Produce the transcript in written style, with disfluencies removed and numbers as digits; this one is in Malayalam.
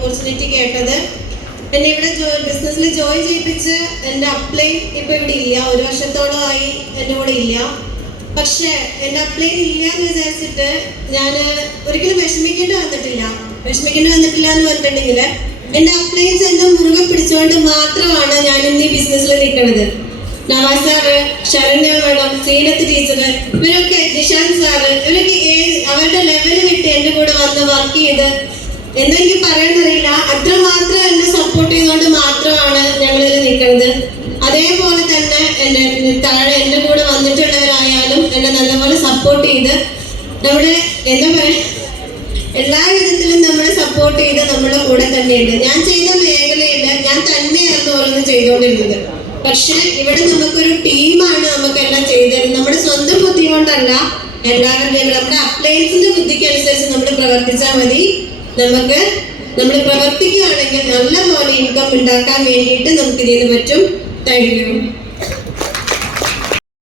ഓപ്പർച്യൂണിറ്റി കേട്ടത്. എന്നെ ഇവിടെ ബിസിനസ്സിൽ ജോയിൻ ചെയ്യിപ്പിച്ച് എൻ്റെ അപ്ലൈൻ ഇപ്പം ഇവിടെ ഇല്ല, 1 വർഷത്തോളമായി എൻ്റെ കൂടെ ഇല്ല. പക്ഷേ എൻ്റെ അപ്ലൈൻ ഇല്ല എന്ന് വിചാരിച്ചിട്ട് ഞാൻ ഒരിക്കലും വിഷമിക്കേണ്ടി വന്നിട്ടില്ല എന്ന് പറഞ്ഞിട്ടുണ്ടെങ്കിൽ എൻ്റെ അപ്ലൈൻസ് എന്നെ മുറുകെ പിടിച്ചുകൊണ്ട് മാത്രമാണ് ഞാൻ ഇന്ന് ഈ ബിസിനസ്സിൽ നിൽക്കുന്നത്. Navas sir, Saranya madam, Seenath teacher, ഇവരൊക്കെ, നിഷാന്ത് സാറ്, ഇവരൊക്കെ അവരുടെ ലെവല് വിട്ട് എൻ്റെ കൂടെ വന്ന് വർക്ക് ചെയ്ത് എന്നെനിക്ക് പറയാനറിയില്ല, അത്രമാത്രം എന്നെ സപ്പോർട്ട് ചെയ്തുകൊണ്ട് മാത്രമാണ് ഞങ്ങളിതിൽ നിൽക്കുന്നത്. അതേപോലെ തന്നെ താഴെ എൻ്റെ കൂടെ വന്നിട്ടുള്ളവരായാലും എന്നെ നല്ലപോലെ സപ്പോർട്ട് ചെയ്ത് നമ്മുടെ എന്താ പറയുക, എല്ലാ വിധത്തിലും നമ്മളെ സപ്പോർട്ട് ചെയ്ത് നമ്മുടെ കൂടെ തന്നെയുണ്ട്. ഞാൻ ചെയ്ത മേഖലയിൽ ഞാൻ തന്നെയായിരുന്നു ഓരോന്നും ചെയ്തുകൊണ്ടിരുന്നത്. പക്ഷെ ഇവിടെ നമുക്കൊരു ടീമാണ് നമുക്കെല്ലാം ചെയ്തുതരുന്നത്. നമ്മുടെ സ്വന്തം ബുദ്ധി കൊണ്ടല്ല, എല്ലാവരുടെയും നമ്മുടെ അപ്ലയൻസിന്റെ ബുദ്ധിക്ക് അനുസരിച്ച് നമ്മൾ പ്രവർത്തിച്ചാൽ മതി. നമ്മൾ പ്രവർത്തിക്കുകയാണെങ്കിൽ നല്ല പോലെ ഇൻകം ഉണ്ടാക്കാൻ വേണ്ടിയിട്ട് നമുക്ക് ഇതിന് പറ്റും. Thank you.